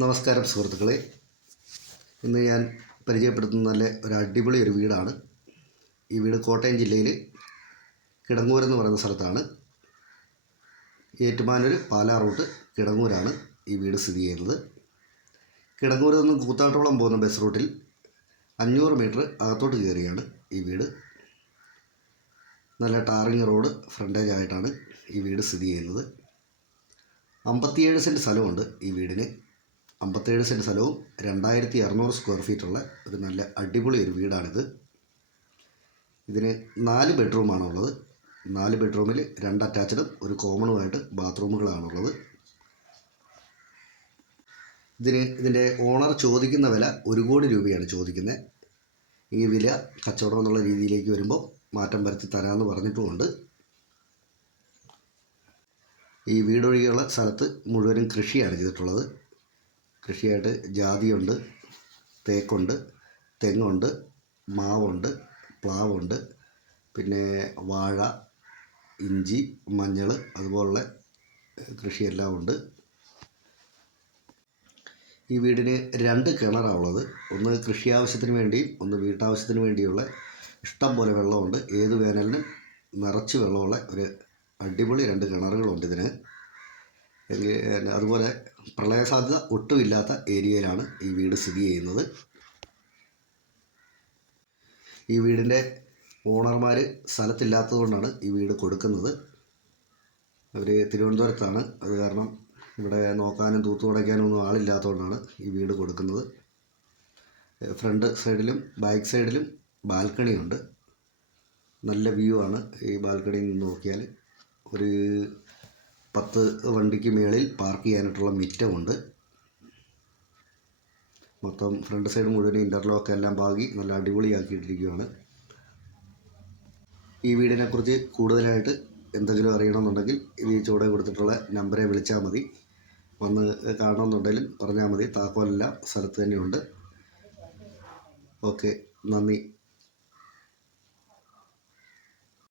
നമസ്കാരം സുഹൃത്തുക്കളെ. ഇന്ന് ഞാൻ പരിചയപ്പെടുത്തുന്ന നല്ല ഒരു അടിപൊളി ഒരു വീടാണ്. ഈ വീട് കോട്ടയം ജില്ലയിൽ കിടങ്ങൂരെന്ന് പറയുന്ന സ്ഥലത്താണ്. ഏറ്റുമാനൂർ പാലാ റൂട്ട് കിടങ്ങൂരാണ് ഈ വീട് സ്ഥിതി ചെയ്യുന്നത്. കിടങ്ങൂരിൽ നിന്ന് കൂത്താട്ടോളം പോകുന്ന ബസ് റൂട്ടിൽ 500 മീറ്റർ അകത്തോട്ട് കയറിയാണ് ഈ വീട്. നല്ല ടാറിങ് റോഡ് ഫ്രണ്ടേജ് ആയിട്ടാണ് ഈ വീട് സ്ഥിതി ചെയ്യുന്നത്. 57 സെൻറ്റ് സ്ഥലമുണ്ട് ഈ വീടിന്. 57 സെൻറ്റ് സ്ഥലവും 2600 സ്ക്വയർ ഫീറ്റുള്ള ഒരു നല്ല അടിപൊളി ഒരു വീടാണിത്. ഇതിന് 4 ബെഡ്റൂമാണുള്ളത്. 4 ബെഡ്റൂമിൽ 2 അറ്റാച്ച്ഡും ഒരു കോമണുമായിട്ട് ബാത്റൂമുകളാണുള്ളത്. ഇതിൻ്റെ ഓണർ ചോദിക്കുന്ന വില 1 കോടി രൂപയാണ് ചോദിക്കുന്നത്. ഈ വില കച്ചവടം എന്നുള്ള രീതിയിലേക്ക് വരുമ്പോൾ മാറ്റം വരുത്തി തരാമെന്ന് പറഞ്ഞിട്ടുമുണ്ട്. ഈ വീടൊഴികെയുള്ള സ്ഥലത്ത് മുഴുവനും കൃഷിയാണ് ചെയ്തിട്ടുള്ളത്. കൃഷിയായിട്ട് ജാതിയുണ്ട്, തേക്കുണ്ട്, തെങ്ങുണ്ട്, മാവുണ്ട്, പ്ലാവുണ്ട്, പിന്നെ വാഴ, ഇഞ്ചി, മഞ്ഞൾ അതുപോലുള്ള കൃഷിയെല്ലാം ഉണ്ട്. ഈ വീടിന് 2 കിണറാണുള്ളത്. ഒന്ന് കൃഷി ആവശ്യത്തിന് വേണ്ടിയും ഒന്ന് വീട്ടാവശ്യത്തിന് വേണ്ടിയുള്ള ഇഷ്ടം പോലെ വെള്ളമുണ്ട്. ഏത് വേനലിനും നിറച്ച് വെള്ളമുള്ള ഒരു അടിപൊളി 2 കിണറുകളുണ്ട് ഇതിന്. അതുപോലെ പ്രളയസാധ്യത ഒട്ടുമില്ലാത്ത ഏരിയയിലാണ് ഈ വീട് സ്ഥിതി ചെയ്യുന്നത്. ഈ വീടിൻ്റെ ഓണർമാർ സ്ഥലത്തില്ലാത്തതുകൊണ്ടാണ് ഈ വീട് കൊടുക്കുന്നത്. അവർ തിരുവനന്തപുരത്താണ്. അത് കാരണം ഇവിടെ നോക്കാനും തൂത്തുടയ്ക്കാനും ഒന്നും ആളില്ലാത്തതുകൊണ്ടാണ് ഈ വീട് കൊടുക്കുന്നത്. ഫ്രണ്ട് സൈഡിലും ബാക്ക് സൈഡിലും ബാൽക്കണിയുണ്ട്. നല്ല വ്യൂ ആണ് ഈ ബാൽക്കണിയിൽ നിന്ന് നോക്കിയാൽ. ഒരു 10 വണ്ടിക്ക് മേളിൽ പാർക്ക് ചെയ്യാനായിട്ടുള്ള മിറ്റമുണ്ട്. മൊത്തം ഫ്രണ്ട് സൈഡ് മുഴുവൻ ഇൻ്റർലോക്ക് എല്ലാം പാകി നല്ല അടിപൊളിയാക്കിയിട്ടിരിക്കുകയാണ്. ഈ വീടിനെക്കുറിച്ച് കൂടുതലായിട്ട് എന്തെങ്കിലും അറിയണമെന്നുണ്ടെങ്കിൽ ഈ ചുവടെ കൊടുത്തിട്ടുള്ള നമ്പറെ വിളിച്ചാൽ മതി. വന്ന് കാണണമെന്നുണ്ടെങ്കിലും പറഞ്ഞാൽ മതി. താക്കോലെല്ലാം സ്ഥലത്ത് തന്നെയുണ്ട്. ഓക്കെ, നന്ദി.